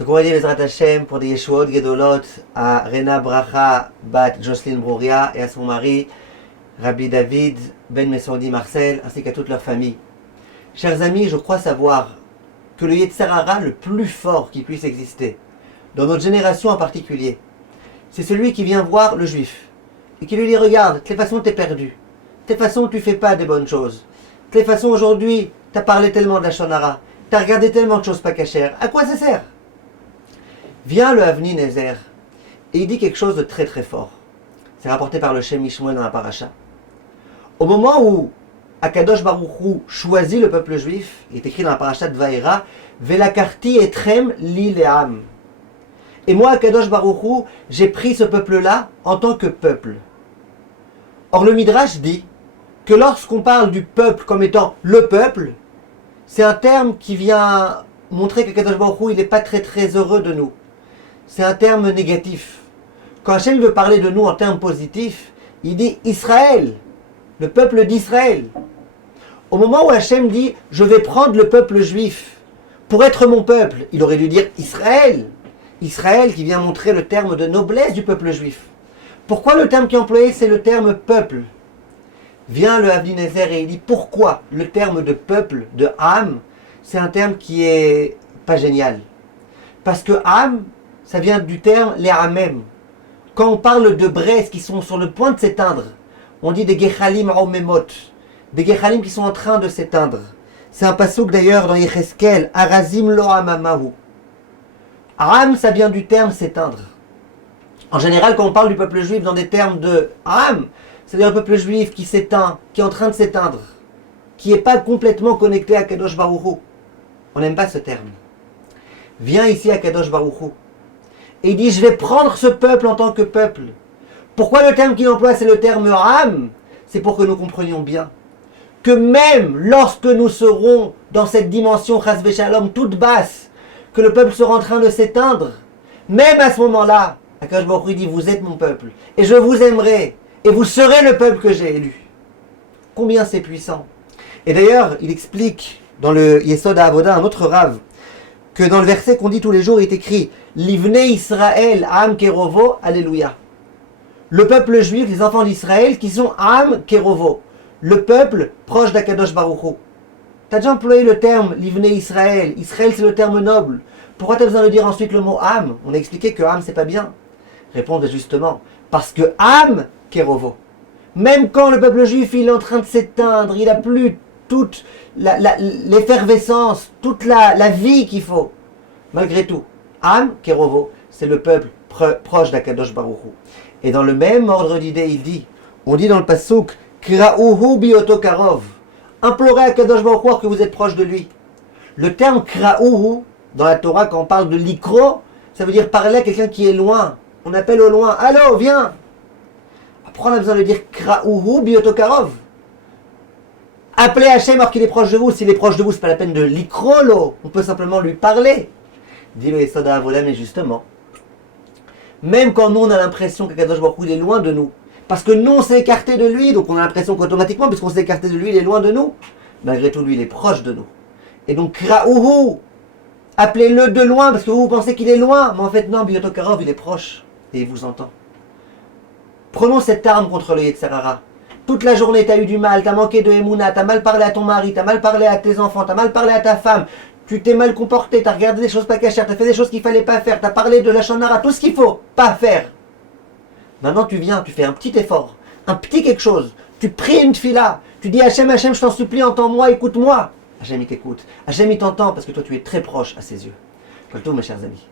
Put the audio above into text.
Ce qu'on va dire Bezrat Hashem pour des Yeshuot Gedolot à Rena Bracha Bat Jocelyn Brouria et à son mari Rabbi David Ben Messoudi Marcel ainsi qu'à toute leur famille. Chers amis, je crois savoir que le Yetzer Hara le plus fort qui puisse exister, dans notre génération en particulier, c'est celui qui vient voir le juif et qui lui dit: regarde, de toute façon t'es perdu, de toute façon tu fais pas des bonnes choses, de toute façon aujourd'hui t'as parlé tellement de la Shonara, t'as regardé tellement de choses pas cachères, à quoi ça sert? Vient le Avni Nezer et il dit quelque chose de très très fort. C'est rapporté par le Shem Mishmuel dans la paracha. Au moment où Akadosh Baruch Hu choisit le peuple juif, il est écrit dans la paracha de Vaïra, Velakarti etrem li le'am. Et moi, Akadosh Baruch Hu, j'ai pris ce peuple-là en tant que peuple. Or le Midrash dit que lorsqu'on parle du peuple comme étant le peuple, c'est un terme qui vient montrer qu'Akadosh Baruch Hu, il n'est pas très très heureux de nous. C'est un terme négatif. Quand Hachem veut parler de nous en termes positifs, il dit Israël, le peuple d'Israël. Au moment où Hachem dit je vais prendre le peuple juif pour être mon peuple, il aurait dû dire Israël. Israël qui vient montrer le terme de noblesse du peuple juif. Pourquoi le terme qui est employé c'est le terme peuple? Vient le Avni Nezer et il dit pourquoi le terme de peuple, de Am, c'est un terme qui est pas génial. Parce que Am, ça vient du terme les Amem. Quand on parle de braises qui sont sur le point de s'éteindre, on dit des Gechalim Omemot, des Gechalim qui sont en train de s'éteindre. C'est un passouk d'ailleurs dans Yecheskel, Arazim Lo Amamahu. Am, ça vient du terme s'éteindre. En général, quand on parle du peuple juif dans des termes de Am, c'est-à-dire un peuple juif qui s'éteint, qui est en train de s'éteindre, qui n'est pas complètement connecté à Kadosh Baruch Hu. On n'aime pas ce terme. Viens ici à Kadosh Baruch Hu. Et il dit, je vais prendre ce peuple en tant que peuple. Pourquoi le terme qu'il emploie, c'est le terme Am? C'est pour que nous comprenions bien que même lorsque nous serons dans cette dimension Chas V'Shalom toute basse, que le peuple sera en train de s'éteindre, même à ce moment-là, Akadosh Baruch Hu dit, vous êtes mon peuple, et je vous aimerai, et vous serez le peuple que j'ai élu. Combien c'est puissant. Et d'ailleurs, il explique dans le Yesod HaAvoda, un autre rave, que dans le verset qu'on dit tous les jours, il est écrit Livne Israël Am Kerovo, Alléluia. Le peuple juif, les enfants d'Israël, qui sont Am Kerovo, le peuple proche d'Akadosh Baruch Hu. Tu as déjà employé le terme Livne Israël. Israël, c'est le terme noble. Pourquoi tu as besoin de dire ensuite le mot Am? On a expliqué que Am, c'est pas bien. Réponse justement, parce que Am Kerovo. Même quand le peuple juif il est en train de s'éteindre, il n'a plus toute l'effervescence, toute la vie qu'il faut. Malgré tout, Am Kerovo, c'est le peuple proche d'Akadosh Baruch Hu. Et dans le même ordre d'idée, il dit, on dit dans le passouk, Kra'uhu bioto karov. Implorez à Kadosh Baruch Hu que vous êtes proche de lui. Le terme Kra'uhu, dans la Torah, quand on parle de l'ikro, ça veut dire parler à quelqu'un qui est loin. On appelle au loin, allô, viens. Après, on a besoin de dire Kra'uhu bioto karov. Appelez Hachem alors qu'il est proche de vous. S'il est proche de vous, c'est pas la peine de l'ikrolo. On peut simplement lui parler. Dit le Yesod HaAvoda, mais justement, même quand nous on a l'impression qu'Akadosh Baruch Hu il est loin de nous, parce que nous on s'est écarté de lui, donc on a l'impression qu'automatiquement, puisqu'on s'est écarté de lui, il est loin de nous. Malgré tout, lui il est proche de nous. Et donc Kra'uhu, appelez-le de loin, parce que vous pensez qu'il est loin, mais en fait non, Bioto Karov il est proche, et il vous entend. Prenons cette arme contre le Yetzer Hara. Toute la journée, tu as eu du mal, tu as manqué de Emouna, tu as mal parlé à ton mari, tu as mal parlé à tes enfants, tu as mal parlé à ta femme, tu t'es mal comporté, tu as regardé des choses pas cachères, tu as fait des choses qu'il ne fallait pas faire, tu as parlé de la Shonara, tout ce qu'il faut pas faire. Maintenant, tu viens, tu fais un petit effort, un petit quelque chose, tu pries une tfila, tu dis Hachem, Hachem, je t'en supplie, entends-moi, écoute-moi. Hachem, il t'écoute. Hachem, il t'entend parce que toi, tu es très proche à ses yeux. Comme tout, mes chers amis.